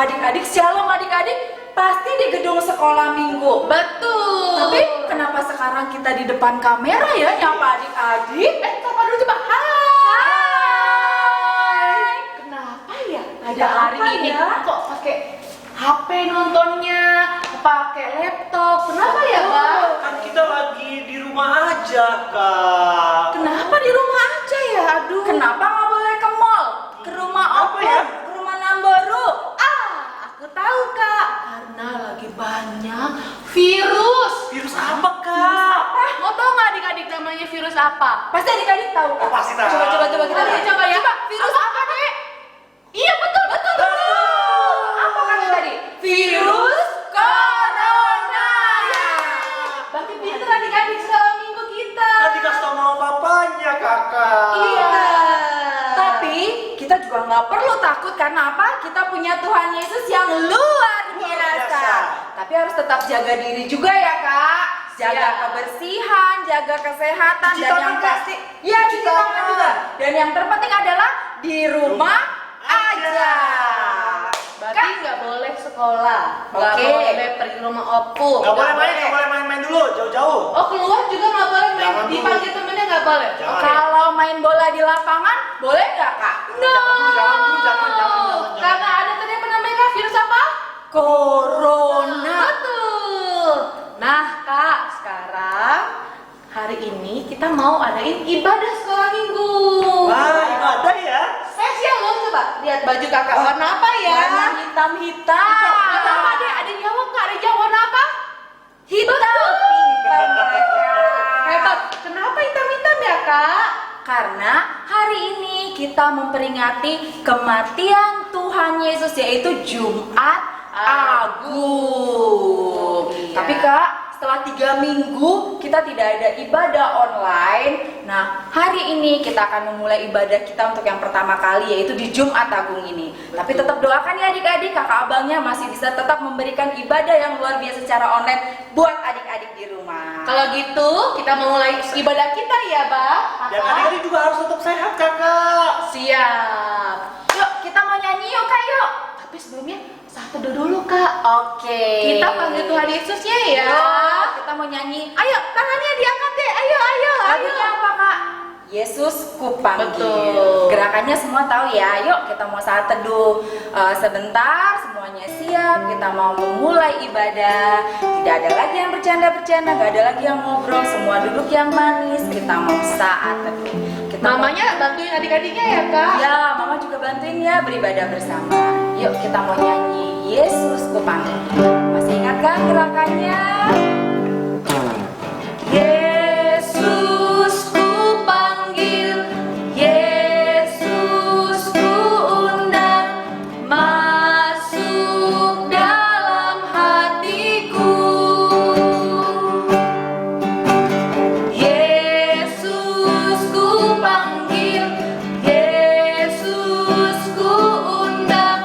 Adik-adik, shalom adik-adik, pasti di gedung sekolah minggu. Betul. Tapi kenapa sekarang kita di depan kamera ya nyapa adik-adik? Sapa dulu coba. Hai. Kenapa ya? Ada hari apa ini ya? kok pakai HP nontonnya, pakai laptop. Kenapa ya, Bang? Kan kita lagi di rumah aja, Kak. Kenapa di rumah aja ya? Aduh. Kenapa nggak boleh ke mall? Ke rumah Apa Oppo? ya? Ke rumah Namboru? Aku tahu, Kak. Karena lagi banyak virus. Virus apa, Kak? Mau tahu nggak adik-adik namanya virus apa? Pasti adik-adik tahu kan? Oh, pasti tahu. Coba kita Coba ya. Virus apa, Dek? Iya betul. Apa kan tadi? Virus corona. Berarti pinter adik-adik sekolah minggu kita. Kan dikasih tau sama papanya, Kakak. Iya. Tapi kita juga nggak perlu takut karena apa? Kita punya Tuhan Yesus yang luar biasa. Tapi harus tetap jaga diri juga ya, Kak. Jaga Siap. kebersihan, jaga kesehatan, Cuci dan tangan, yang Kak. pasti, ya cuci tangan juga. Dan yang terpenting adalah di rumah aja. Berarti nggak boleh sekolah, nggak Oke. boleh pergi ke rumah Oppo, Nggak boleh main dulu, jauh-jauh. Oh keluar juga nggak boleh main, Jangan dulu. dipanggil temennya nggak boleh. Jangan. Kalau main bola di lapangan, boleh nggak, Kak? Jangan. Karena ada tadi apa namanya virus apa? Corona. Betul. Nah Kak, sekarang hari ini kita mau adain ibadah sekolah minggu. Wah, ibadah ya. Spesial loh, coba lihat baju kakak warna apa ya? Warna hitam-hitam. Warna apa deh? Ada yang jawab nggak? Ada yang jawab warna apa? Hitam. Pintar mereka. Hebat. Kenapa hitam-hitam ya kak? Karena hari ini kita memperingati kematian Tuhan Yesus, yaitu Jumat Agung. Iya. Tapi Kak, setelah 3 minggu kita tidak ada ibadah online. Nah, hari ini kita akan memulai ibadah kita untuk yang pertama kali, yaitu di Jumat Agung ini. Tapi tetap doakan ya adik-adik, kakak abangnya masih bisa tetap memberikan ibadah yang luar biasa secara online buat adik-adik di rumah. Kalau gitu kita memulai ibadah kita ya bang. Dan adik-adik juga harus tetap sehat, Kakak. Siap. Yuk, kita mau nyanyi yuk Kak, yuk. Tapi sebelumnya saat teduh dulu kak. Oke. Kita panggil Tuhan Yesusnya ya. Yuk, kita mau nyanyi. Ayo tangannya diangkat deh. Ayo. Lagunya apa Kak? Yesus kupanggil. Betul. Gerakannya semua tahu ya. Yuk kita mau saat teduh sebentar, semuanya siap. Kita mau memulai ibadah. Tidak ada lagi yang bercanda-bercanda, gak ada lagi yang ngobrol. Semua duduk yang manis. Kita mau saat teduh. Mamanya bantuin adik-adiknya ya kak. Ya, mama juga bantuin ya beribadah bersama. Yuk kita mau nyanyi Yesus kupanggil. Masih ingat kan gerakannya? Yesus kupanggil, Yesus kuundang, masuk dalam hatiku. Yesus kupanggil, Yesus kuundang,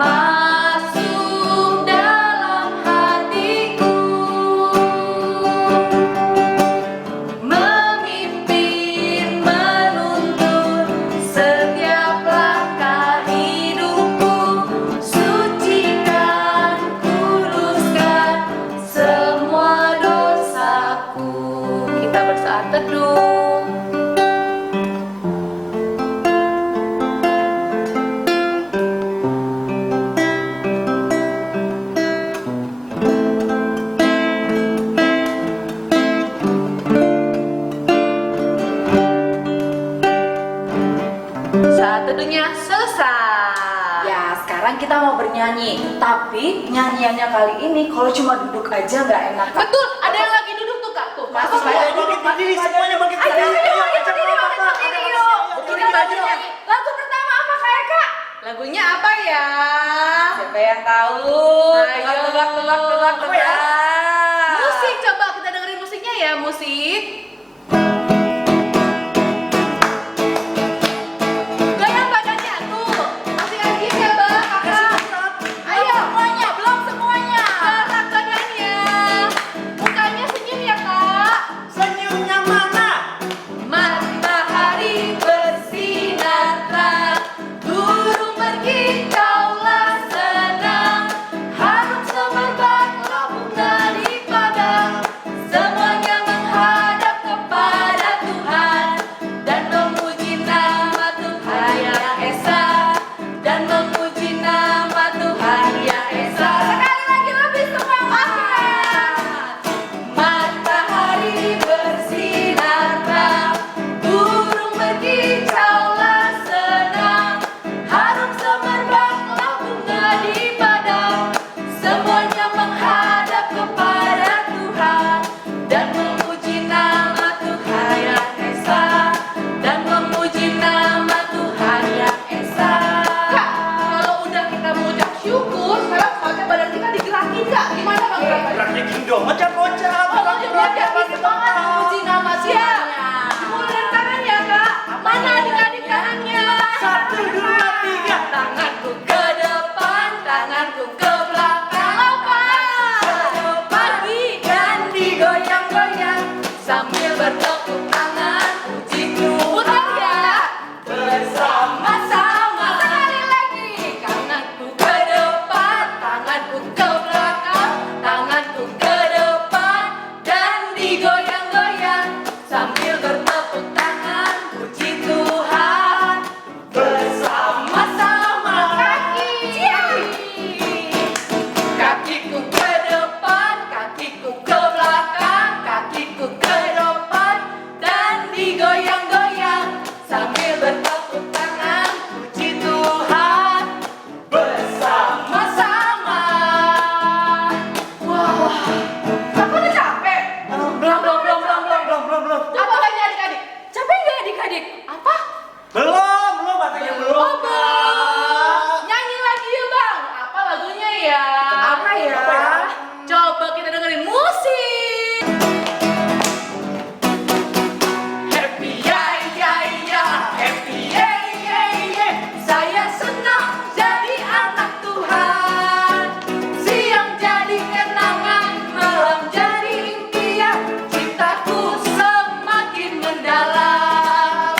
masuk dalam hatiku. Memimpin, menuntun setiap langkah hidupku, sucikan, kuduskan semua dosaku. Kita bersaat teduh. Saat teduhnya selesai. Ya, sekarang kita mau bernyanyi. Tapi nyanyiannya kali ini kalau cuma duduk aja nggak enak. Kak. Betul. Ada yang lagi duduk tuh kak. Tuh. Masuk Masuk. aja. Bangkit berdiri, semuanya bangkit Ayo, berdiri. ayo, Ayo, berdiri, yuk. Berdiri bajunya. Lagu pertama apa kayak Kak? Lagunya apa ya? Siapa yang tahu? Ayo. Tebak. Apa ya? Musik, coba kita dengerin musiknya ya, musik. Goyang badannya tuh. Masih lagi ya, Bang, Kakak. Ayo, Semuanya, belum semuanya. gerak badannya. Mukanya senyum ya, Kak. Senyumnya mana? Matahari bersinar terang, burung pergi kaulah senang. sambil bertepuk tangan, puji Tuhan ya. Bersama-sama sekali lagi, tanganku ke depan, tanganku ke belakang, tanganku ke depan dan digoyang-goyang sambil bertepuk tangan, puji Tuhan. Bersama-sama kaki, kakiku ke depan, kakiku ke belakang, kakiku ke depan dan digoyang-goyang sambil bertepuk tangan, puji Tuhan. Bersama-sama. Wah, aku udah capek. Belum. Apa lagi adik-adik? Capek nggak adik-adik? Apa? Belum, katanya belum. Oh, belum. Nyanyi lagi yuk bang. Apa lagunya ya? Apa ya? Coba kita dengerin musik. Happy ya ya ya, happy ya ya ya. Saya senang jadi anak Tuhan. Siang jadi kenangan, malam jadi impian. Cintaku semakin mendalam.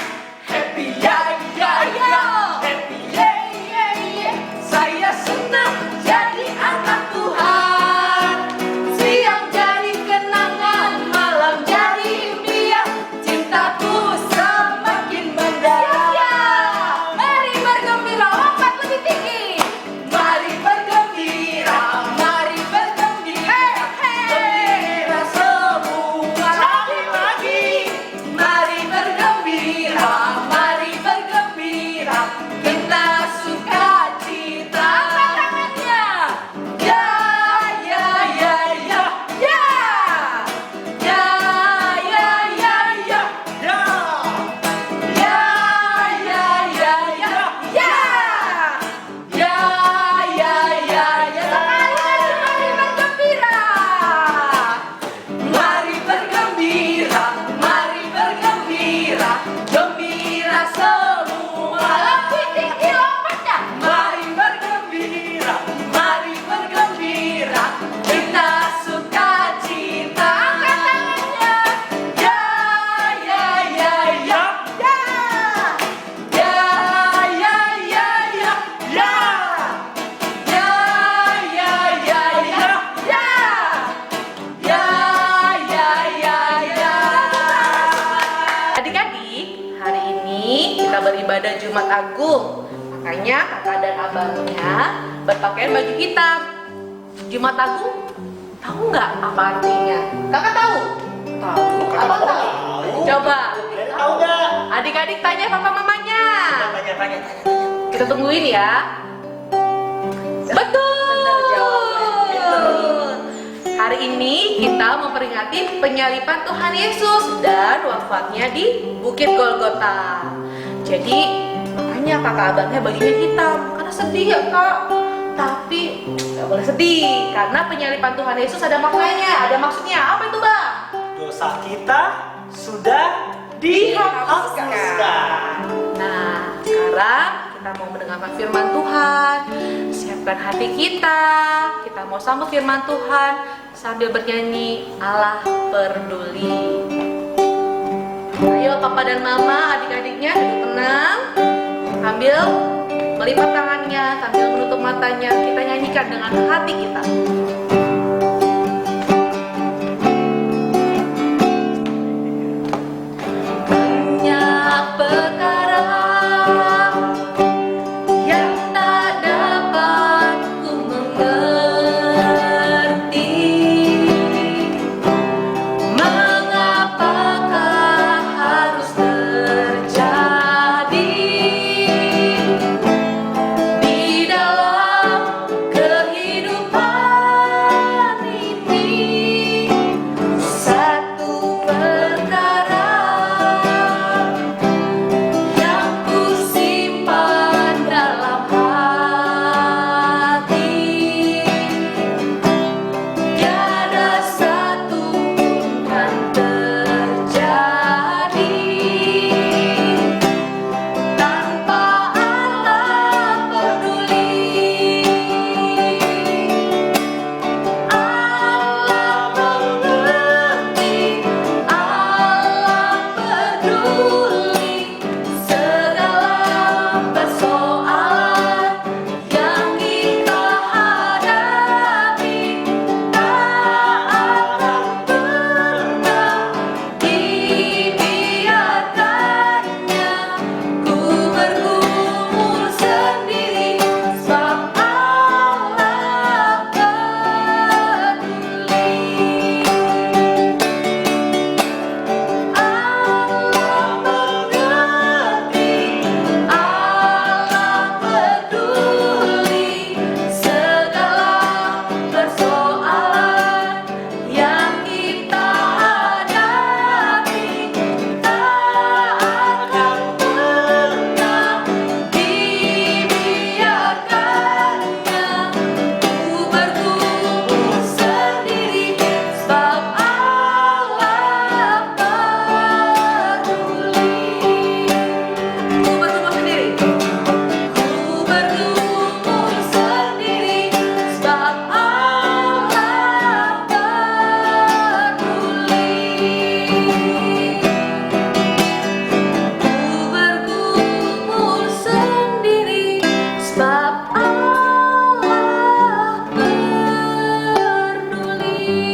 Happy ya ya ya, happy ya ya ya. Saya senang jadi anak Tuhan. Siang jadi kenangan, malam jadi impian. Cintaku semakin mendalam. Mari bergembira, lompat lebih tinggi. Mari bergembira, mari bergembira. Gembira semua. Sekali lagi. Mari bergembira, mari bergembira. Kita suka cita. Angkat tangannya. Ya, ya, ya, ya, ya. Ya, ya, ya, ya. Ya. Ya, ya, ya, ya, ya. Ya, ya, ya, ya. Sekali lagi, mari bergembira. Mari bergembira, mari bergembira. Gembira semua. Lebih tinggi lompatnya. Mari bergembira, mari bergembira. Kita suka cita. Angkat tangannya. Ya, ya, ya, ya, ya. Ya, ya, ya, ya, ya. Ya, ya, ya, ya, ya. Ya, ya, ya, ya. Adik-adik, hari ini kita beribadah Jumat Agung. Makanya kakak dan abangnya berpakaian baju hitam. Jumat Agung, tahu nggak apa artinya? Kakak tahu? Tahu. Abang tahu? Coba. Tahu nggak? Adik-adik tanya papa mamanya. Tanya. Kita tungguin ya. Betul. Benar jawabannya. Hari ini kita memperingati penyaliban Tuhan Yesus dan wafatnya di Bukit Golgota. Jadi makanya kakak abangnya bajunya hitam karena sedih ya kak. Tapi nggak boleh sedih karena penyaliban Tuhan Yesus ada maknanya, ada maksudnya. Apa itu bang? Dosa kita sudah dihapuskan. Nah, sekarang kita mau mendengarkan firman Tuhan. Siapkan hati kita. Kita mau sambut firman Tuhan sambil bernyanyi Allah peduli. Ayo papa dan mama, adik-adiknya duduk tenang. Sambil melipat tangannya, sambil menutup matanya. Kita nyanyikan dengan hati kita. Banyak perkara yang tak dapat ku mengerti. Mengapakah harus terjadi di dalam kehidupan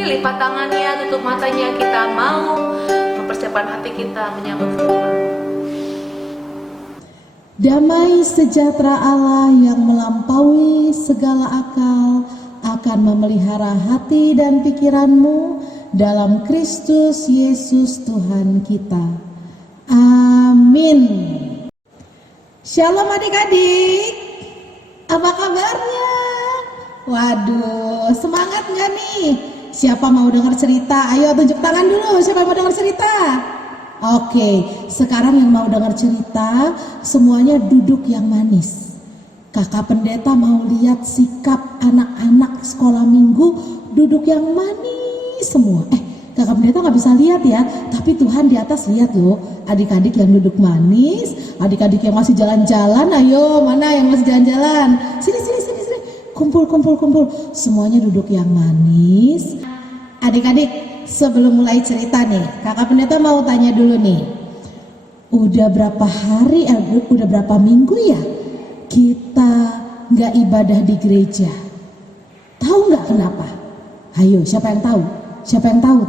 lipat tangannya, tutup matanya. Kita mau mempersiapkan hati kita menyambut firman. Damai sejahtera Allah yang melampaui segala akal akan memelihara hati dan pikiranmu dalam Kristus Yesus Tuhan kita. Amin. Shalom adik-adik, apa kabarnya? Waduh, semangat gak nih? Siapa mau dengar cerita? Ayo tunjuk tangan dulu, siapa mau dengar cerita? Oke, sekarang yang mau dengar cerita semuanya duduk yang manis. Kakak pendeta mau lihat sikap anak-anak sekolah minggu duduk yang manis semua. Kakak pendeta nggak bisa lihat ya, tapi Tuhan di atas lihat loh. Adik-adik yang duduk manis, adik-adik yang masih jalan-jalan, ayo mana yang masih jalan-jalan? Sini. Kumpul. Semuanya duduk yang manis. Adik-adik, sebelum mulai cerita nih, kakak pendeta mau tanya dulu nih. Udah berapa hari, udah berapa minggu ya kita nggak ibadah di gereja? Tahu nggak kenapa? Ayo, siapa yang tahu?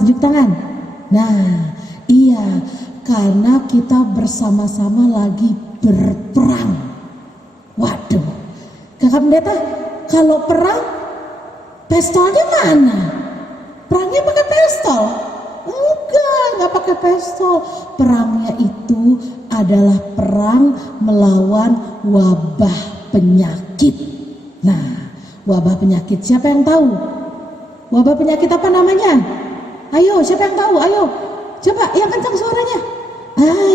Tunjuk tangan. Nah, iya, karena kita bersama-sama lagi berperang. Waduh, kakak pendeta, kalau perang, pistolnya mana? Perangnya pakai pistol? Enggak pakai pistol. Perangnya itu adalah perang melawan wabah penyakit. Nah, wabah penyakit, siapa yang tahu? Wabah penyakit apa namanya? Ayo, siapa yang tahu? Ayo, coba yang kencang suaranya.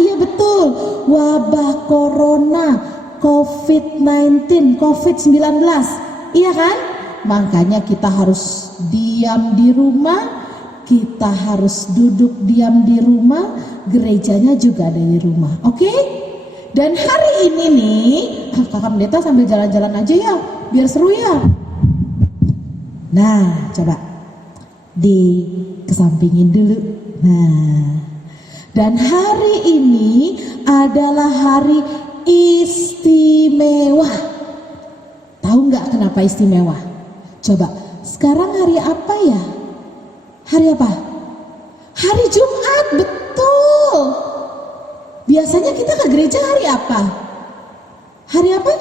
Iya betul, wabah corona, COVID-19, COVID-19. Iya kan? Makanya kita harus diam di rumah, kita harus duduk diam di rumah, gerejanya juga ada di rumah, oke? Dan hari ini nih, kakak pendeta sambil jalan-jalan aja ya, biar seru ya. Nah, coba dikesampingin dulu. Nah, dan hari ini adalah hari istimewa. Tahu nggak kenapa istimewa? Coba, sekarang hari apa ya? Hari apa? Hari Jumat, betul. Biasanya kita ke gereja hari apa? Hari apa?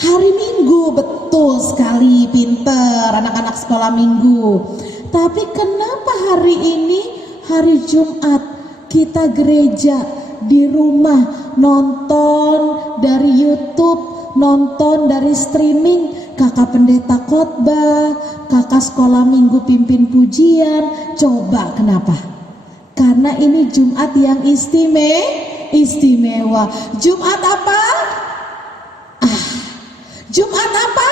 Hari Minggu, betul sekali, pinter anak-anak sekolah Minggu. Tapi kenapa hari ini hari Jumat kita gereja di rumah, nonton dari YouTube, nonton dari streaming, kakak pendeta khotbah, kakak sekolah Minggu pimpin pujian. Coba kenapa? Karena ini Jumat yang istimewa. Jumat apa? Jumat apa?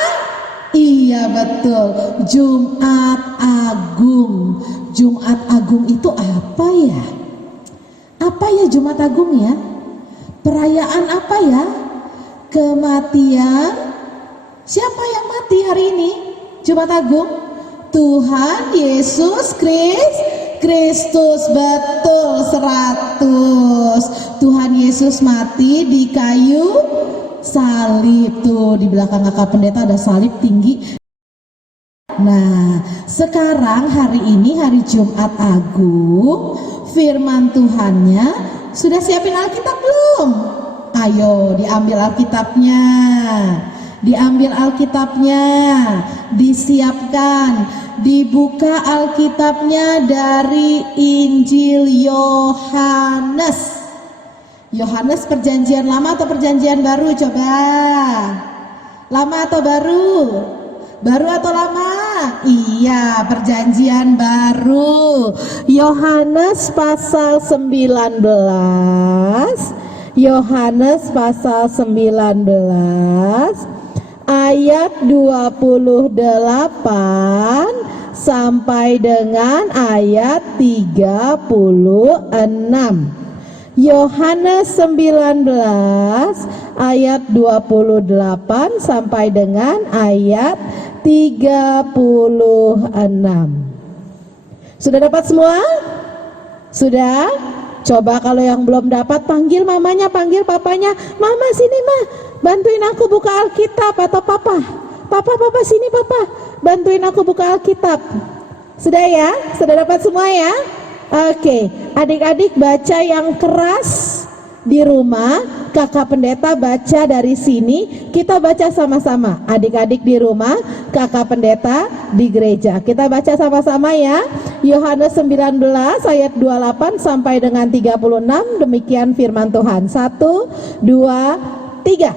Iya betul, Jumat Agung. Jumat Agung itu apa ya? Apa ya Jumat Agung ya? Perayaan apa ya? Kematian. Siapa yang mati hari ini? Jumat Agung? Tuhan Yesus Kristus, betul, 100. Tuhan Yesus mati di kayu salib. Tuh di belakang kakak pendeta ada salib tinggi. Nah, sekarang hari ini hari Jumat Agung, firman Tuhannya sudah siapin Alkitab belum? Ayo diambil Alkitabnya. Disiapkan, dibuka Alkitabnya dari Injil Yohanes. Yohanes perjanjian lama atau perjanjian baru? Coba. Lama atau baru? Baru atau lama? Iya, perjanjian baru. Yohanes pasal 19. Yohanes pasal 19 ayat 28 sampai dengan ayat 36. Yohanes 19 ayat 28 sampai dengan ayat 36. Sudah dapat semua? Sudah? Coba kalau yang belum dapat, panggil mamanya, panggil papanya. Mama sini mah, bantuin aku buka Alkitab. Atau papa sini papa, bantuin aku buka Alkitab. Sudah ya? Sudah dapat semua ya? Oke, adik-adik baca yang keras di rumah, kakak pendeta baca dari sini, kita baca sama-sama. Adik-adik di rumah, kakak pendeta di gereja. Kita baca sama-sama ya. Yohanes 19 ayat 28 sampai dengan 36, demikian firman Tuhan. 1, 2, 3.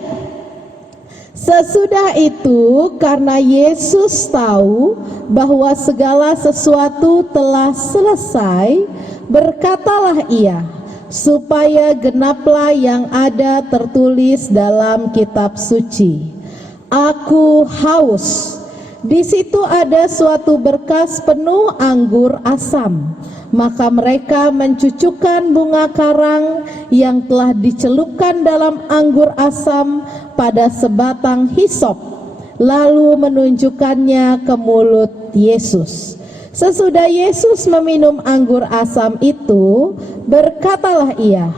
Sesudah itu, karena Yesus tahu bahwa segala sesuatu telah selesai, berkatalah ia, supaya genaplah yang ada tertulis dalam kitab suci. Aku haus. Di situ ada suatu berkas penuh anggur asam. Maka mereka mencucukkan bunga karang yang telah dicelupkan dalam anggur asam pada sebatang hisop, lalu menunjukkannya ke mulut Yesus. Sesudah Yesus meminum anggur asam itu, berkatalah ia,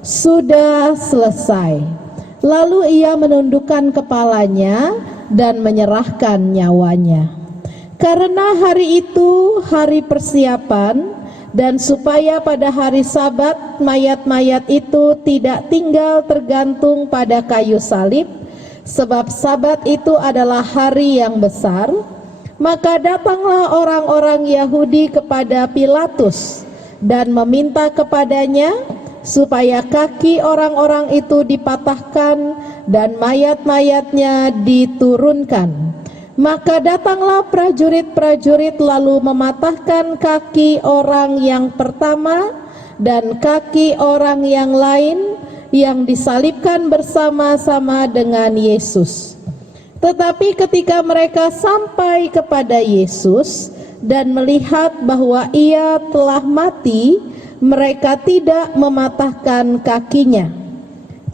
"Sudah selesai." Lalu ia menundukkan kepalanya dan menyerahkan nyawanya. Karena hari itu hari persiapan, dan supaya pada hari Sabat mayat-mayat itu tidak tinggal tergantung pada kayu salib, sebab Sabat itu adalah hari yang besar, maka datanglah orang-orang Yahudi kepada Pilatus dan meminta kepadanya supaya kaki orang-orang itu dipatahkan dan mayat-mayatnya diturunkan. Maka datanglah prajurit-prajurit lalu mematahkan kaki orang yang pertama dan kaki orang yang lain yang disalibkan bersama-sama dengan Yesus. Tetapi ketika mereka sampai kepada Yesus dan melihat bahwa ia telah mati, mereka tidak mematahkan kakinya.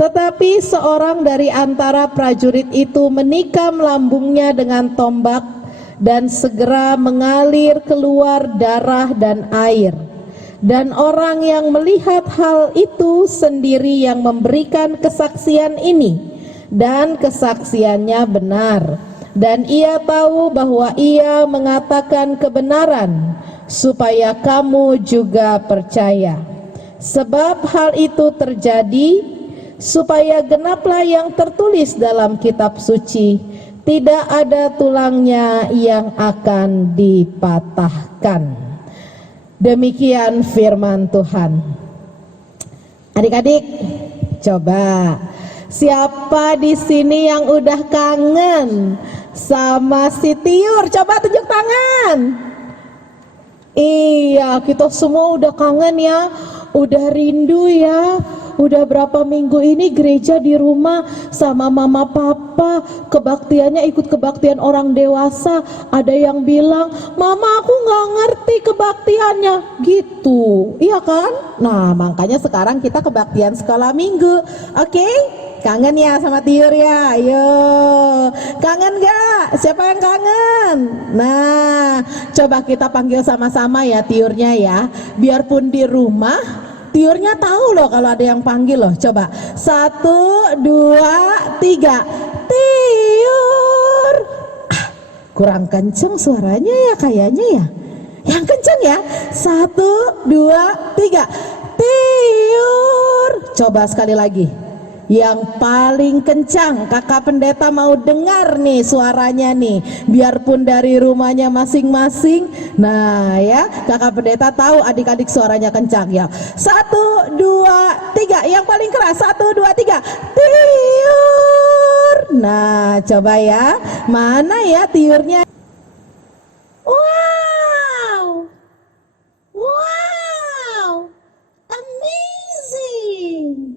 Tetapi seorang dari antara prajurit itu menikam lambungnya dengan tombak, dan segera mengalir keluar darah dan air. Dan orang yang melihat hal itu sendiri yang memberikan kesaksian ini, dan kesaksiannya benar. Dan ia tahu bahwa ia mengatakan kebenaran, supaya kamu juga percaya. Sebab hal itu terjadi supaya genaplah yang tertulis dalam kitab suci, tidak ada tulangnya yang akan dipatahkan. Demikian firman Tuhan. Adik-adik, coba siapa di sini yang udah kangen sama si Tiur? Coba tunjuk tangan. Iya, kita semua udah kangen ya, udah rindu ya. Udah berapa minggu ini gereja di rumah sama mama papa, kebaktiannya ikut kebaktian orang dewasa. Ada yang bilang, "Mama, aku gak ngerti kebaktiannya," gitu. Iya kan? Nah, makanya sekarang kita kebaktian sekolah minggu. Oke? Kangen ya sama Tiur ya? Ayo, kangen gak? Siapa yang kangen? Nah, coba kita panggil sama-sama ya Tiurnya ya. Biarpun di rumah, Tiurnya tahu loh kalau ada yang panggil loh. Coba 1, 2, 3. Tiur. Kurang kenceng suaranya ya kayaknya ya. Yang kenceng ya. 1, 2, 3. Tiur. Coba sekali lagi. Yang paling kencang, kakak pendeta mau dengar nih suaranya nih, biarpun dari rumahnya masing-masing. Nah ya, kakak pendeta tahu adik-adik suaranya kencang ya. 1, 2, 3, yang paling keras. 1, 2, 3. Tiur. Nah coba ya, mana ya tiurnya? Wow, wow, amazing.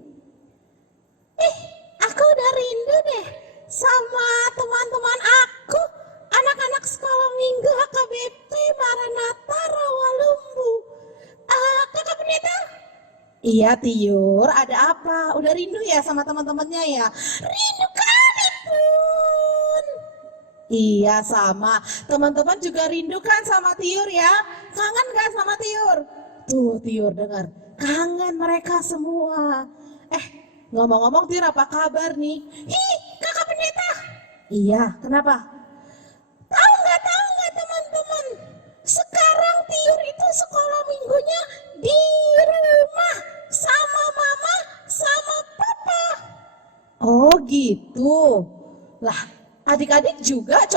Aku udah rindu deh sama teman-teman aku, anak-anak sekolah minggu HKBP Maranatha Rawalumbu. Kakak pendeta? Iya Tiur, ada apa? Udah rindu ya sama teman-temannya ya? Rindu kali pun. Iya sama, teman-teman juga rindu kan sama Tiur ya? Kangen gak sama Tiur? Tuh Tiur dengar, kangen mereka semua. Ngomong-ngomong Tiur apa kabar nih? Ih, kakak pendeta. Iya, kenapa? Tahu nggak teman-teman? Sekarang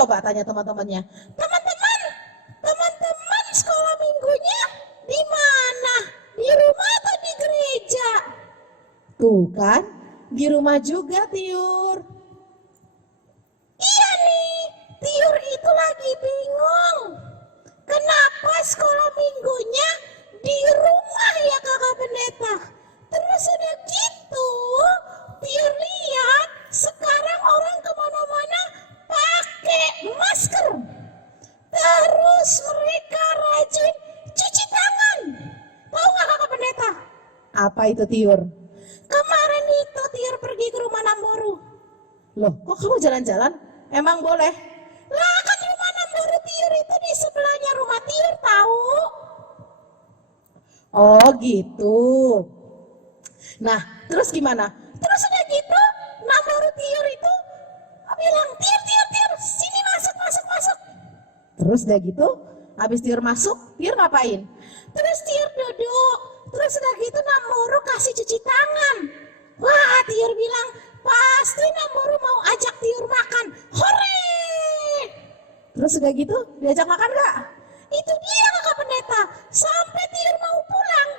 Coba tanya teman-temannya. Teman-teman sekolah minggunya di mana? Di rumah atau di gereja? Tuh kan, di rumah juga Tiur. Iya nih, Tiur itu lagi bingung. Kenapa sekolah minggunya di rumah ya Kakak Pendeta? Terus udah gitu, Tiur lihat sekarang orang kemana-mana pakai masker. Terus mereka rajin cuci tangan. Tahu nggak Kakak Pendeta? Apa itu Tiur? Kemarin itu Tiur pergi ke rumah Namboru. Loh, kok kamu jalan-jalan? Emang boleh? Lah kan rumah Namboru Tiur itu di sebelahnya rumah Tiur tahu. Oh gitu. Nah, terus gimana? Terus udah gitu, Namboru Tiur itu bilang, Tiur, sini masuk. Terus udah gitu, habis Tiur masuk, Tiur ngapain? Terus Tiur duduk, terus udah gitu Namboru kasih cuci tangan. Wah, Tiur bilang, pasti Namboru mau ajak Tiur makan. Hore! Terus udah gitu, diajak makan gak? Itu dia Kakak Pendeta, sampai Tiur mau pulang,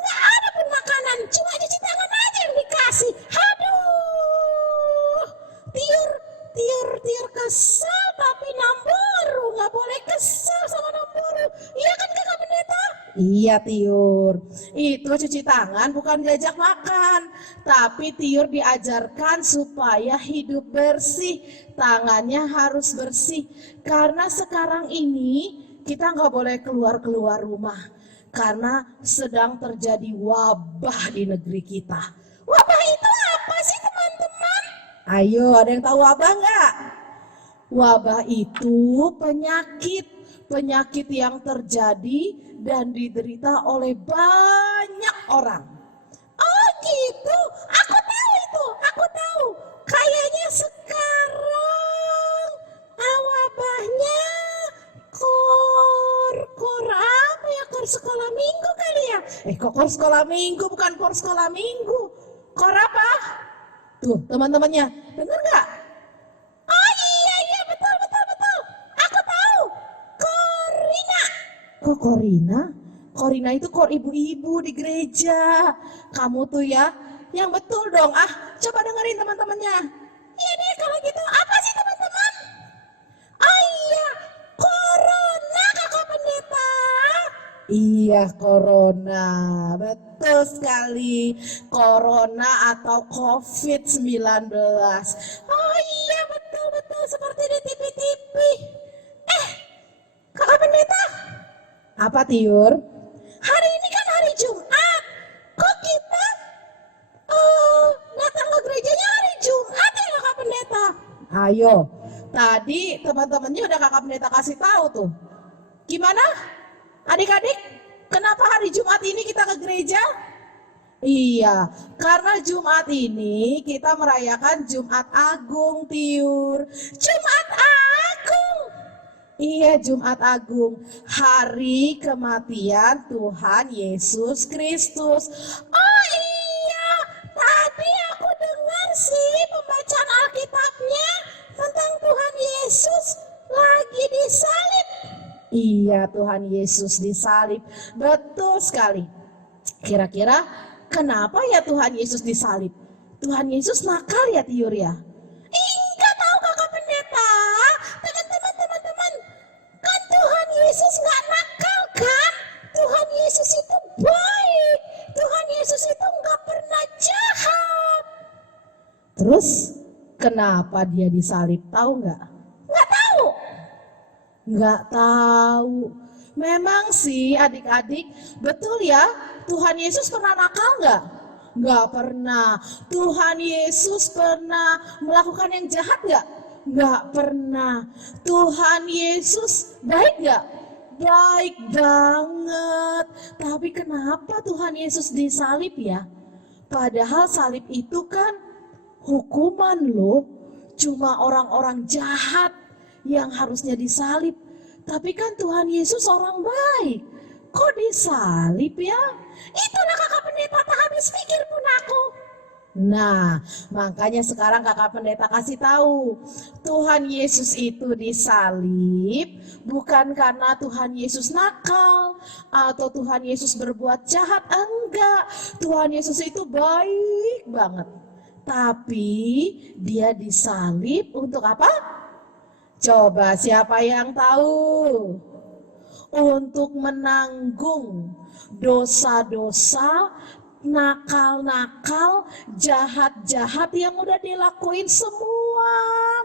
gak ada pun makanan, cuma cuci tangan aja yang dikasih. Aduh, Tiur kesel, tapi Namboru gak boleh kesel sama Namboru. Iya kan Kakak Pendeta? Iya Tiur, itu cuci tangan bukan diajak makan, tapi Tiur diajarkan supaya hidup bersih, tangannya harus bersih. Karena sekarang ini kita nggak boleh keluar rumah, karena sedang terjadi wabah di negeri kita. Wabah itu apa sih teman-teman? Ayo, ada yang tahu wabah nggak? Wabah itu penyakit yang terjadi dan diderita oleh banyak orang. Oh gitu, aku tahu. Kayaknya sekarang wabahnya kor apa ya? Kor sekolah minggu kali ya? Kor sekolah minggu bukan kor sekolah minggu. Kor apa? Tuh teman-temannya, dengar nggak? Oh iya betul. Aku tahu. Korina. Kok Korina? Korina itu kor ibu-ibu di gereja. Kamu tuh ya, yang betul dong. Coba dengerin teman-temannya. Iya deh kalau gitu. Apa sih teman-teman? Oh iya, corona Kakak Pendeta. Iya, corona. Betul sekali. Corona atau COVID-19. Oh iya, betul. Seperti di TV-TV. Kakak Pendeta. Apa Tiur? Hari ini kan hari Jumat. Kok kita datang ke gerejanya hari Jumat ya Kakak Pendeta? Ayo, tadi teman-temannya udah Kakak Pendeta kasih tahu tuh. Gimana? Adik-adik, kenapa hari Jumat ini kita ke gereja? Iya, karena Jumat ini kita merayakan Jumat Agung, Tiur. Jumat Agung. Iya, Jumat Agung, hari kematian Tuhan Yesus Kristus. Oh iya, tadi aku dengar sih pembacaan Alkitabnya tentang Tuhan Yesus lagi disalib. Iya, Tuhan Yesus disalib, betul sekali. Kira-kira kenapa ya Tuhan Yesus disalib? Tuhan Yesus nakal ya Tiur ya? Enggak tahu Kakak Pendeta. Teman-teman, kan Tuhan Yesus nggak nakal kan? Tuhan Yesus itu baik. Tuhan Yesus itu nggak pernah jahat. Terus kenapa dia disalib? Tahu nggak? Nggak tahu. Nggak tahu. Memang sih adik-adik, betul ya, Tuhan Yesus pernah nakal nggak? Nggak pernah. Tuhan Yesus pernah melakukan yang jahat nggak? Nggak pernah. Tuhan Yesus baik nggak? Baik banget. Tapi kenapa Tuhan Yesus disalib ya? Padahal salib itu kan hukuman loh. Cuma orang-orang jahat yang harusnya disalib. Tapi kan Tuhan Yesus orang baik. Kok disalib ya? Itulah Kakak Pendeta tak habis pikir pun aku. Nah, makanya sekarang kakak pendeta kasih tahu, Tuhan Yesus itu disalib bukan karena Tuhan Yesus nakal atau Tuhan Yesus berbuat jahat, enggak. Tuhan Yesus itu baik banget. Tapi dia disalib untuk apa? Coba siapa yang tahu? Untuk menanggung dosa-dosa, nakal-nakal, jahat-jahat yang udah dilakuin semua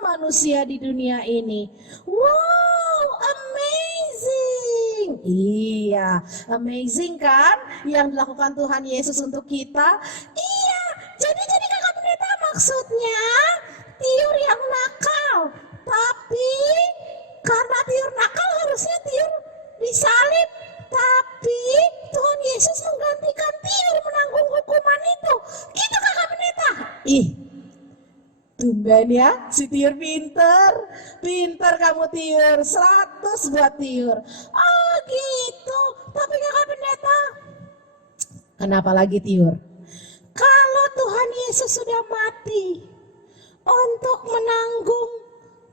manusia di dunia ini. Wow, amazing. Iya, amazing kan yang dilakukan Tuhan Yesus untuk kita? Iya, jadi kakak pendeta maksudnya Tiur yang nakal. Tapi karena Tiur nakal harusnya Tiur disalib. Tapi Tuhan Yesus menggantikan Tiur menanggung hukuman itu. Gitu kakak pendeta. Ih, tumben ya si Tiur pinter. Pinter kamu Tiur, 100 buat Tiur. Oh gitu. Tapi kakak pendeta, kenapa lagi Tiur? Kalau Tuhan Yesus sudah mati untuk menanggung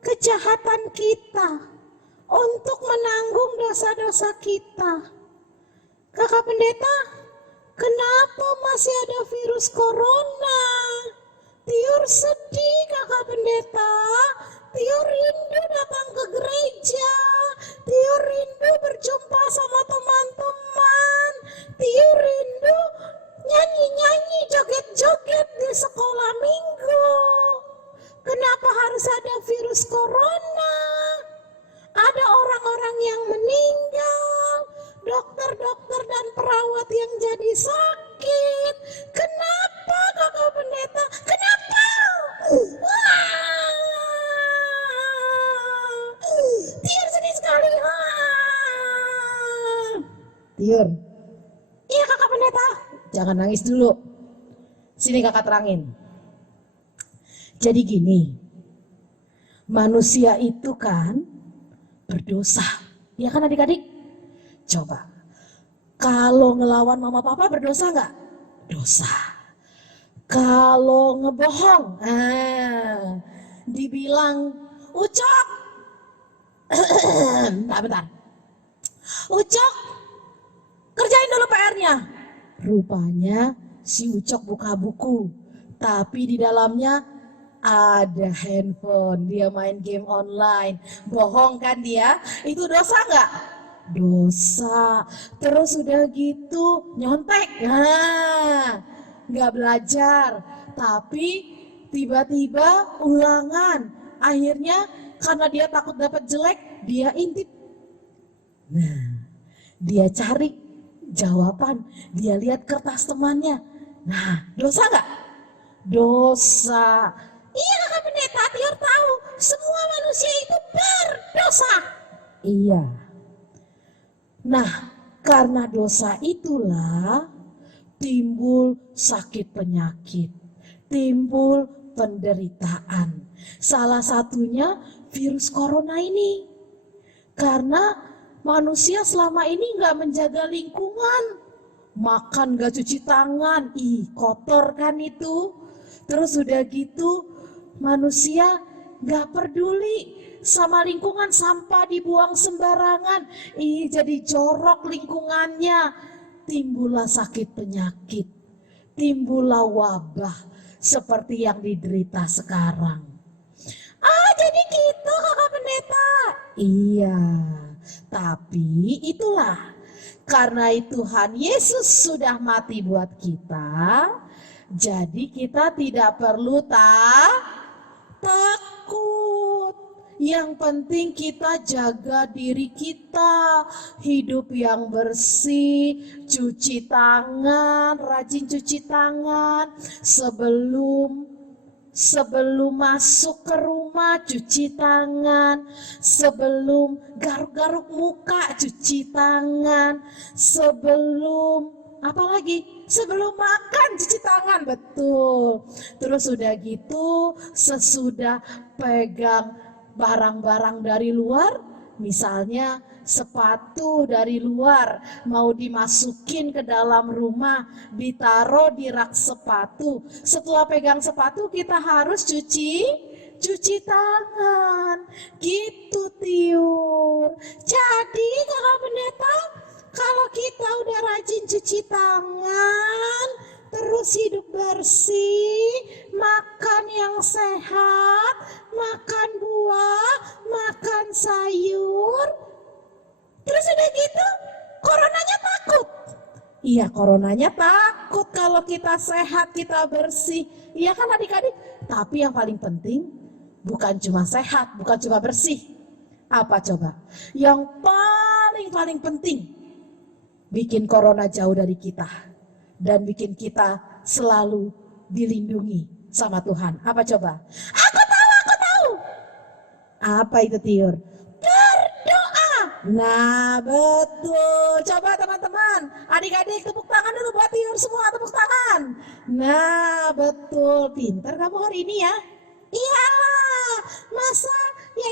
kejahatan kita, untuk menanggung dosa-dosa kita, kakak pendeta, kenapa masih ada virus corona? Tiur sedih kakak pendeta. Tiur rindu datang ke gereja. Tiur rindu berjumpa sama teman-teman. Tiur rindu nyanyi-nyanyi, joget-joget di sekolah minggu. Kenapa harus ada virus corona? Ada orang-orang yang meninggal, dokter-dokter dan perawat yang jadi sakit. Kenapa kakak pendeta? Kenapa? Tiur sedih sekali. Tiur. Iya kakak pendeta. Jangan nangis dulu. Sini kakak terangin. Jadi gini, manusia itu kan berdosa, ya kan adik-adik? Coba, kalau ngelawan mama papa berdosa nggak? Dosa. Kalau ngebohong, dibilang Ucok, bentar, Ucok, kerjain dulu PR-nya. Rupanya si Ucok buka buku, tapi di dalamnya ada handphone, dia main game online. Bohong kan dia? Itu dosa nggak? Dosa. Terus udah gitu nyontek, nggak belajar. Tapi tiba-tiba ulangan. Akhirnya karena dia takut dapat jelek, dia intip. Nah, dia cari jawaban, dia lihat kertas temannya. Nah, dosa nggak? Dosa. Iya kakak pendeta, Tiur tahu semua manusia itu berdosa. Iya. Nah, karena dosa itulah timbul sakit penyakit, timbul penderitaan. Salah satunya virus corona ini. Karena manusia selama ini nggak menjaga lingkungan, makan nggak cuci tangan, kotor kan itu. Terus udah gitu manusia gak peduli sama lingkungan, sampah dibuang sembarangan, jadi jorok lingkungannya. Timbullah sakit penyakit, timbullah wabah seperti yang diderita sekarang. Jadi gitu kakak pendeta. Iya, tapi itulah karena Tuhan Yesus sudah mati buat kita, jadi kita tidak perlu takut. Yang penting kita jaga diri kita, hidup yang bersih, cuci tangan, rajin cuci tangan, sebelum masuk ke rumah cuci tangan, sebelum garuk-garuk muka cuci tangan, sebelum sebelum makan cuci tangan, betul. Terus udah gitu sesudah pegang barang-barang dari luar, misalnya sepatu dari luar, mau dimasukin ke dalam rumah, ditaruh di rak sepatu. Setelah pegang sepatu kita harus cuci tangan. Gitu Tiur. Jadi Kakak Pendeta, kalau kita udah rajin cuci tangan, terus hidup bersih, makan yang sehat, makan buah, makan sayur, terus udah gitu coronanya takut. Iya, coronanya takut kalau kita sehat, kita bersih. Iya kan adik-adik? Tapi yang paling penting bukan cuma sehat, bukan cuma bersih. Apa coba? Yang paling penting, bikin corona jauh dari kita. Dan bikin kita selalu dilindungi sama Tuhan. Apa coba? Aku tahu. Apa itu Tiur? Berdoa. Nah betul. Coba teman-teman, adik-adik tepuk tangan dulu buat Tiur semua, tepuk tangan. Nah betul, pintar kamu hari ini ya. Iyalah, masa ya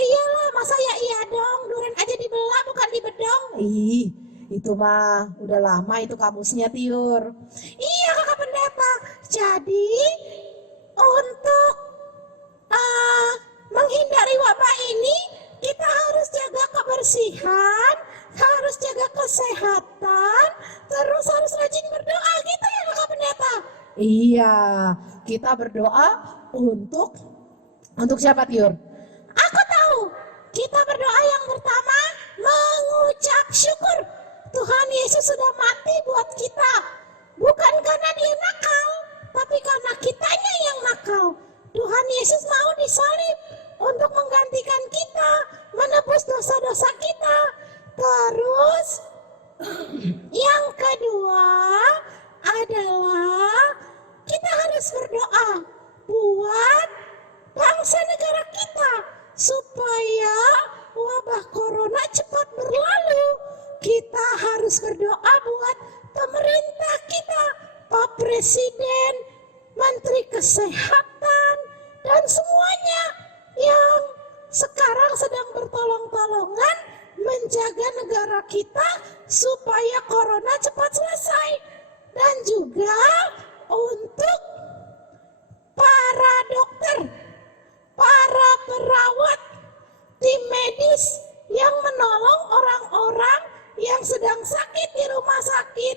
iya dong, durian aja dibelah bukan dibedong. Ih, itu mah udah lama itu kamusnya Tiur. Iya Kakak Pendeta. Jadi untuk menghindari wabah ini kita harus jaga kebersihan, harus jaga kesehatan, terus harus rajin berdoa gitu ya Kakak Pendeta. Iya, kita berdoa untuk siapa Tiur? Aku tahu. Kita berdoa yang pertama mengucap syukur. Tuhan Yesus sudah mati buat kita. Bukan karena dia nakal, tapi karena kitanya yang nakal. Tuhan Yesus mau disalib untuk menggantikan kita, menebus dosa-dosa kita. Terus yang kedua adalah kita harus berdoa buat bangsa negara kita supaya wabah corona cepat berlalu. Kita harus berdoa buat pemerintah kita, Pak Presiden, Menteri Kesehatan, dan semuanya yang sekarang sedang bertolong-tolongan menjaga negara kita supaya corona cepat selesai. Dan juga untuk para dokter, para perawat, tim medis yang menolong orang-orang yang sedang sakit di rumah sakit.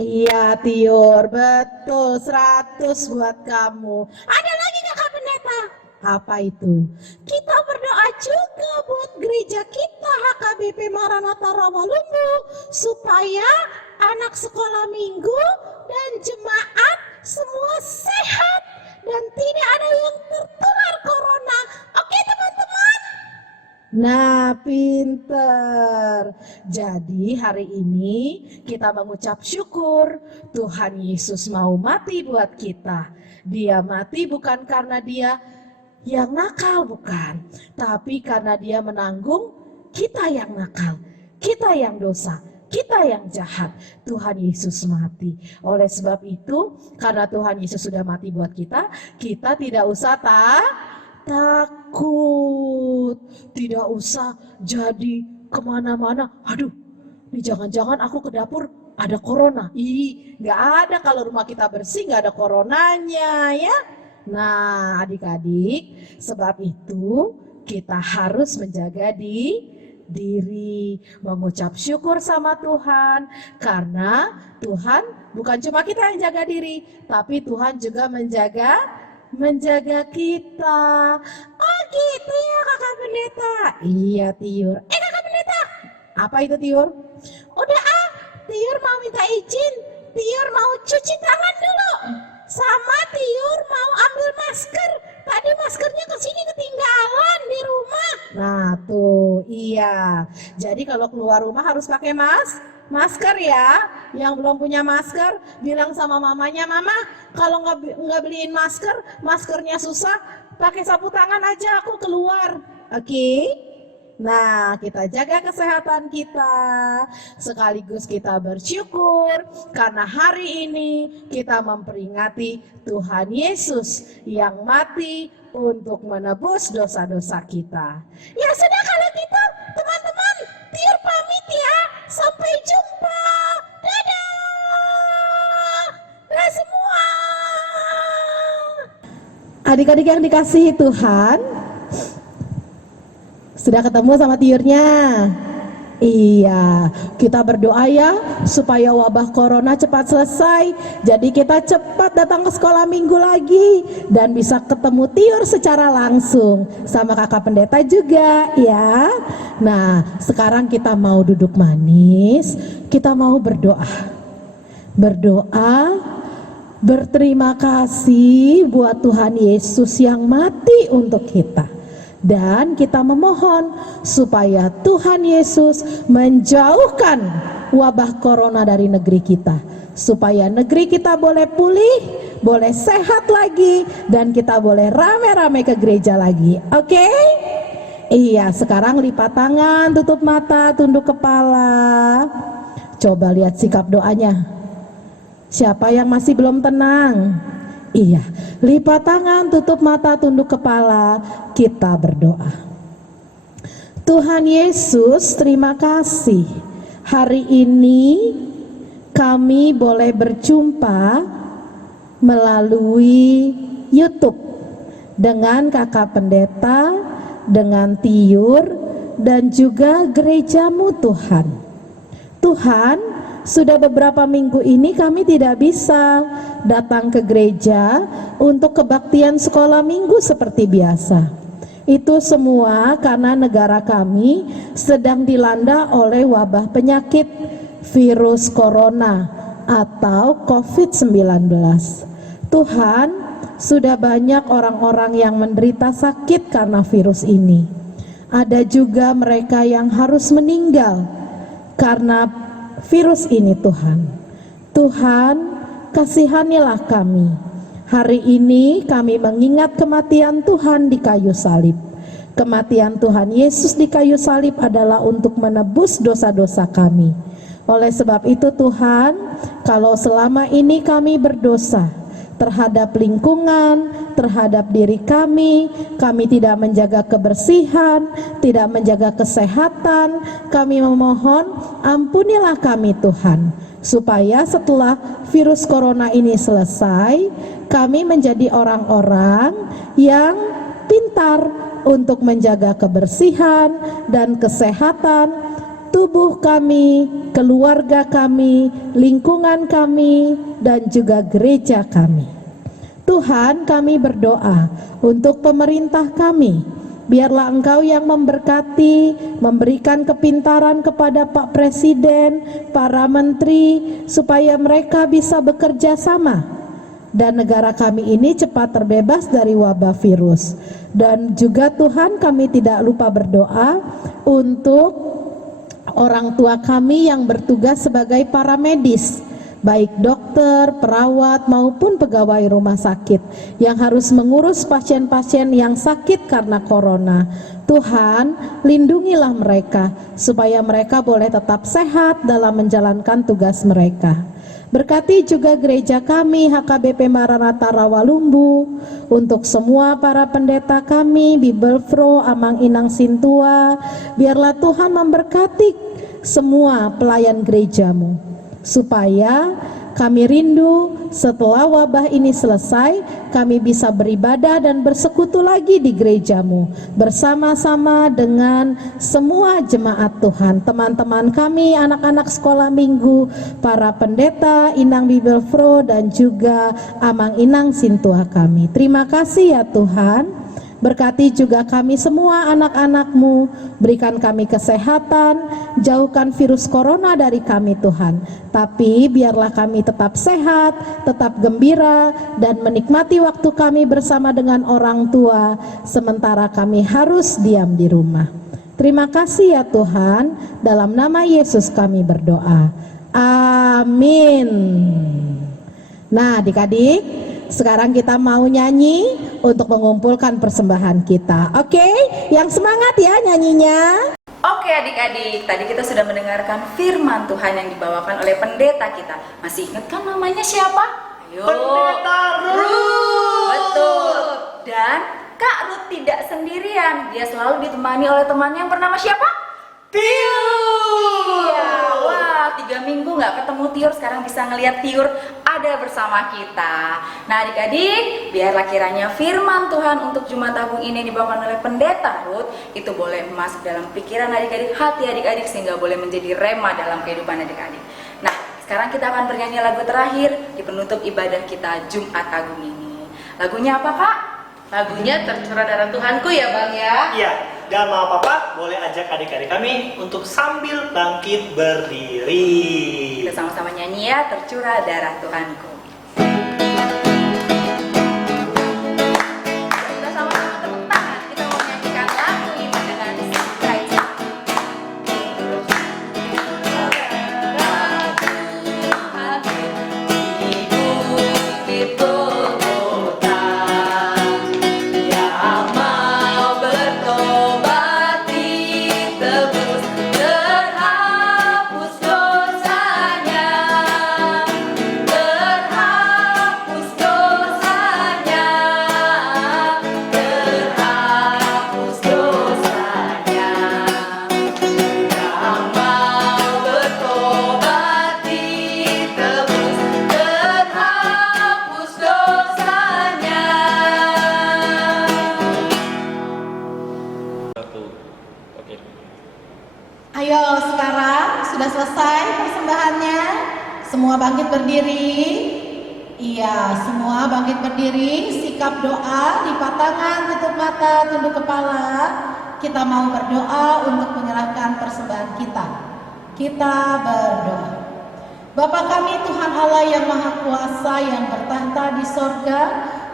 Iya Tiur, betul, 100 buat kamu. Ada lagi Kakak Pendeta? Apa itu? Kita berdoa juga buat gereja kita HKBP Maranatha Rawalumbu supaya anak sekolah minggu dan jemaat semua sehat dan tidak ada yang tertular corona. Oke teman-teman? Nah pinter. Jadi hari ini kita mengucap syukur Tuhan Yesus mau mati buat kita. Dia mati bukan karena dia yang nakal, bukan. Tapi karena dia menanggung kita yang nakal, kita yang dosa, kita yang jahat. Tuhan Yesus mati. Oleh sebab itu, karena Tuhan Yesus sudah mati buat kita, kita tidak usah takut. Tidak usah jadi kemana-mana. Aduh, nih jangan-jangan aku ke dapur ada corona. Ih, nggak ada, kalau rumah kita bersih nggak ada coronanya ya. Nah adik-adik, sebab itu kita harus menjaga diri, mengucap syukur sama Tuhan. Karena Tuhan bukan cuma kita yang jaga diri, tapi Tuhan juga menjaga kita. Oh gitu ya Kakak Pendeta? Iya Tiur. Kakak Pendeta, apa itu Tiur? Udah Tiur mau minta izin, Tiur mau cuci tangan dulu. Sama Tiur mau ambil masker. Tadi maskernya kesini ketinggalan di rumah. Nah tuh, iya. Jadi kalau keluar rumah harus pakai masker ya. Yang belum punya masker, bilang sama mamanya, Mama kalau nggak beliin masker, maskernya susah, pakai sapu tangan aja aku keluar. Oke? Nah, kita jaga kesehatan kita, sekaligus kita bersyukur karena hari ini kita memperingati Tuhan Yesus yang mati untuk menebus dosa-dosa kita. Ya sudah kalau gitu, teman-teman, Tiur Adik-adik yang dikasihi Tuhan, sudah ketemu sama tiurnya? Iya, kita berdoa ya supaya wabah corona cepat selesai. Jadi kita cepat datang ke sekolah minggu lagi dan bisa ketemu tiur secara langsung sama kakak pendeta juga ya. Nah, sekarang kita mau duduk manis, kita mau berdoa. Berdoa, berterima kasih buat Tuhan Yesus yang mati untuk kita. Dan kita memohon supaya Tuhan Yesus menjauhkan wabah corona dari negeri kita, supaya negeri kita boleh pulih, boleh sehat lagi, dan kita boleh rame-rame ke gereja lagi. Oke? Iya, sekarang lipat tangan, tutup mata, tunduk kepala. Coba lihat sikap doanya. Siapa yang masih belum tenang? Iya, lipat tangan, tutup mata, tunduk kepala, kita berdoa. Tuhan Yesus, terima kasih. Hari ini kami boleh berjumpa melalui YouTube dengan kakak pendeta, dengan tiur, dan juga gerejamu Tuhan. Tuhan, sudah beberapa minggu ini kami tidak bisa datang ke gereja untuk kebaktian sekolah minggu seperti biasa. Itu semua karena negara kami sedang dilanda oleh wabah penyakit virus corona atau COVID-19. Tuhan, sudah banyak orang-orang yang menderita sakit karena virus ini. Ada juga mereka yang harus meninggal karena virus ini Tuhan. Tuhan, kasihanilah kami. Hari ini kami mengingat kematian Tuhan di kayu salib. Kematian Tuhan Yesus di kayu salib adalah untuk menebus dosa-dosa kami. Oleh sebab itu Tuhan, kalau selama ini kami berdosa terhadap lingkungan, terhadap diri kami tidak menjaga kebersihan, tidak menjaga kesehatan, kami memohon ampunilah kami Tuhan, supaya setelah virus corona ini selesai, kami menjadi orang-orang yang pintar untuk menjaga kebersihan dan kesehatan tubuh kami, keluarga kami, lingkungan kami, dan juga gereja kami. Tuhan, kami berdoa untuk pemerintah kami. Biarlah Engkau yang memberkati, memberikan kepintaran kepada Pak Presiden, para menteri, supaya mereka bisa bekerja sama dan negara kami ini cepat terbebas dari wabah virus. Dan juga Tuhan, kami tidak lupa berdoa untuk orang tua kami yang bertugas sebagai para medis, baik dokter, perawat maupun pegawai rumah sakit yang harus mengurus pasien-pasien yang sakit karena corona. Tuhan, lindungilah mereka supaya mereka boleh tetap sehat dalam menjalankan tugas mereka. Berkati juga gereja kami HKBP Maranatha Rawalumbu, untuk semua para pendeta kami Bibelfro Amang Inang Sintua. Biarlah Tuhan memberkati semua pelayan gerejamu, supaya kami rindu setelah wabah ini selesai, kami bisa beribadah dan bersekutu lagi di gerejamu bersama-sama dengan semua jemaat Tuhan, teman-teman kami, anak-anak sekolah minggu, para pendeta Inang Bibelfro dan juga Amang Inang Sintua kami. Terima kasih ya Tuhan. Berkati juga kami semua anak-anak-Mu, berikan kami kesehatan, jauhkan virus corona dari kami Tuhan. Tapi biarlah kami tetap sehat, tetap gembira, dan menikmati waktu kami bersama dengan orang tua, sementara kami harus diam di rumah. Terima kasih ya Tuhan, dalam nama Yesus kami berdoa. Amin. Nah adik-adik, sekarang kita mau nyanyi untuk mengumpulkan persembahan kita. Oke, yang semangat ya nyanyinya. Oke adik-adik, tadi kita sudah mendengarkan firman Tuhan yang dibawakan oleh pendeta kita. Masih ingat kan namanya siapa? Ayo. Pendeta Ruth. Betul. Dan Kak Ruth tidak sendirian, dia selalu ditemani oleh temannya yang bernama siapa? Tiu. Iya, wah 3 minggu minggu nggak ketemu Tiur, sekarang bisa ngelihat Tiur ada bersama kita. Nah adik-adik, biarlah kiranya firman Tuhan untuk Jumat Agung ini dibawakan oleh Pendeta Ruth itu boleh masuk dalam pikiran adik-adik, hati adik-adik, sehingga boleh menjadi rema dalam kehidupan adik-adik. Nah sekarang kita akan bernyanyi lagu terakhir di penutup ibadah kita Jumat Agung ini. Lagunya apa Kak? Lagunya Tercurah Darah Tuhanku ya Bang ya. Iya, dan Mama Papa boleh ajak adik-adik kami untuk sambil bangkit berdiri. Kita sama-sama nyanyi ya, Tercurah Darah Tuhanku. Kita sama-sama tepuk tangan, kita mau menyanyikan lagu ini dengan sukacita. Ayo sekarang sudah selesai persembahannya. Semua bangkit berdiri. Iya, semua bangkit berdiri. Sikap doa, lipat tangan, tutup mata, tunduk kepala. Kita mau berdoa untuk menyerahkan persembahan kita. Kita berdoa. Bapa kami Tuhan Allah yang Maha Kuasa yang bertahta di sorga,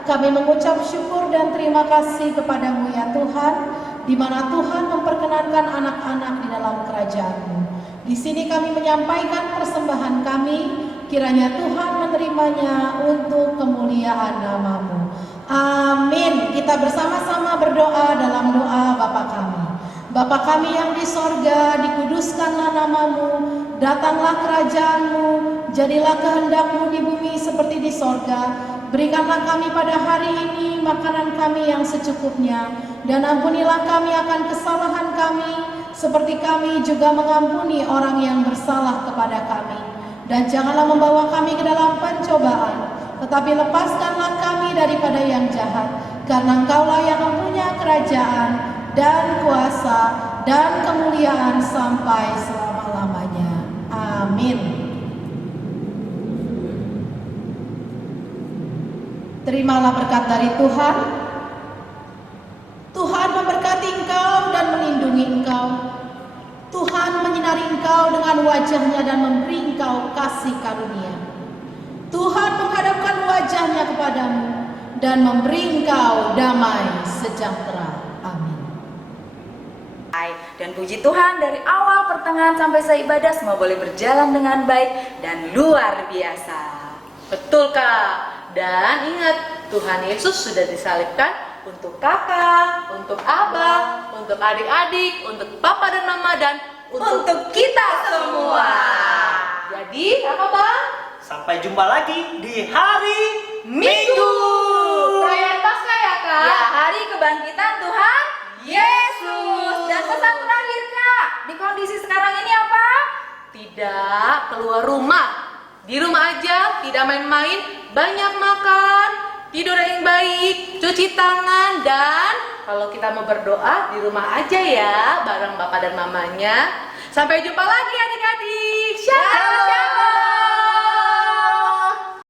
kami mengucap syukur dan terima kasih kepadamu ya Tuhan, di mana Tuhan memperkenankan anak-anak di dalam kerajaan-Mu. Di sini kami menyampaikan persembahan kami, kiranya Tuhan menerimanya untuk kemuliaan nama-Mu. Amin. Kita bersama-sama berdoa dalam doa Bapa kami. Bapa kami yang di sorga, dikuduskanlah nama-Mu, datanglah kerajaan-Mu, jadilah kehendak-Mu di bumi seperti di sorga. Berikanlah kami pada hari ini makanan kami yang secukupnya, dan ampunilah kami akan kesalahan kami, seperti kami juga mengampuni orang yang bersalah kepada kami. Dan janganlah membawa kami ke dalam pencobaan, tetapi lepaskanlah kami daripada yang jahat, karena Engkaulah yang mempunyai kerajaan dan kuasa dan kemuliaan sampai selama-lamanya. Amin. Terimalah berkat dari Tuhan. Tuhan memberkati engkau dan melindungi engkau. Tuhan menyinari engkau dengan wajahnya dan memberi engkau kasih karunia. Tuhan menghadapkan wajahnya kepadamu dan memberi engkau damai sejahtera. Amin. Dan puji Tuhan, dari awal pertengahan sampai seibadah semua boleh berjalan dengan baik dan luar biasa. Betul Kak. Dan ingat, Tuhan Yesus sudah disalibkan untuk kakak, untuk abang, untuk adik-adik, untuk papa dan mama, dan Untuk kita semua. Jadi apa Bang? Sampai jumpa lagi di hari Minggu. Perayaan Paskah ya Kak? Ya, hari kebangkitan Tuhan Yesus. Dan pesan terakhir Kak, di kondisi sekarang ini apa? Tidak keluar rumah. Di rumah aja, tidak main-main, banyak makan, tidur yang baik, cuci tangan, dan kalau kita mau berdoa di rumah aja ya, bareng bapak dan mamanya. Sampai jumpa lagi adik-adik. Shalom.